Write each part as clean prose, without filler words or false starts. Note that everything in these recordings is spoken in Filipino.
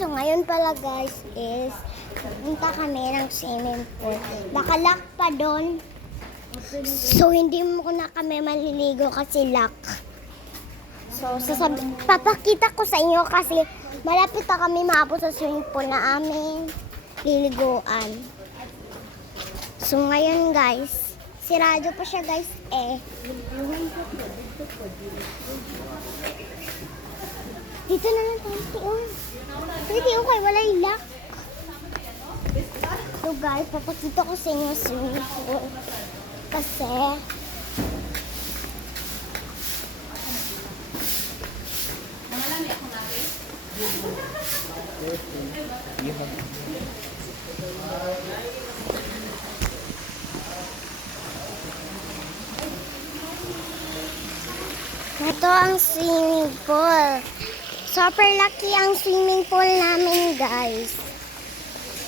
So ngayon pala guys is punta kami ng swimming pool. Nakalock pa doon. So hindi mo na kami maliligo kasi lock. So papakita ko sa inyo kasi malapit na kami maabot sa swimming pool na aming liliguan. So ngayon guys, sirado pa siya guys Dito na lang tayo, Tiong. Tiong kay wala yung lock. So guys, papakita ko sa inyo swimming pool. Kasi ito ang swimming pool. Super lucky ang swimming pool namin, guys.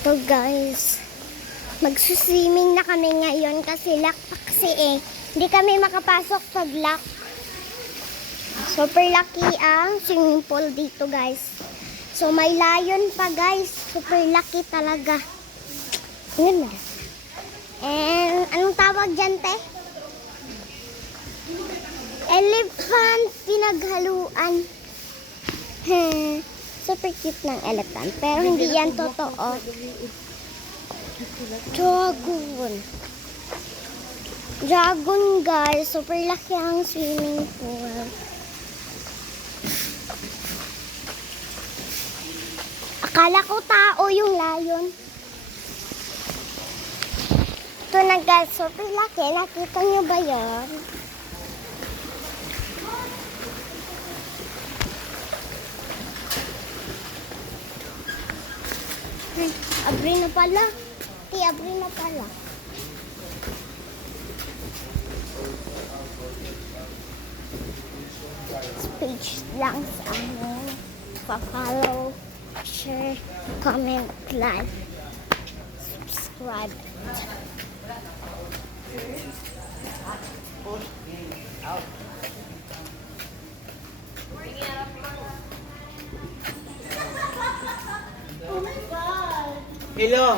So, guys, magsuswimming na kami ngayon kasi lock pa kasi hindi kami makapasok pag lock. Super lucky ang swimming pool dito, guys. So, may lion pa, guys. Super lucky talaga. Yun na. And, anong tawag dyan, te? Elephant pinaghaluan. Super cute ng elephant. Pero hindi yan totoo. Dragon. Dragon, guys. Super laki ang swimming pool. Akala ko tao yung lion. Ito na, guys. Super laki. Nakita nyo ba yan? Abri na pala. Abri na pala. Page lang sa amin. Pa-follow, share, comment, like, subscribe. Hello.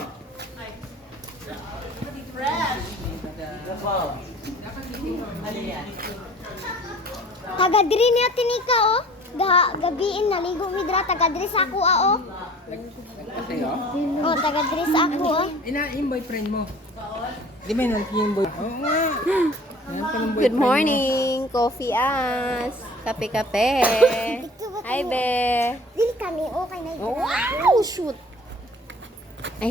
Taga-diri niya tinika, oh. Gabiin, naligo midra. Taga-diri sa ako, oh. Oh, taga-diri sa ako, oh. Yung boyfriend mo. Di ba yung boyfriend? Oo nga. Good morning, coffee us. Kape-kape. Hi, be. Dili kami, okay na yun. Wow, shoot.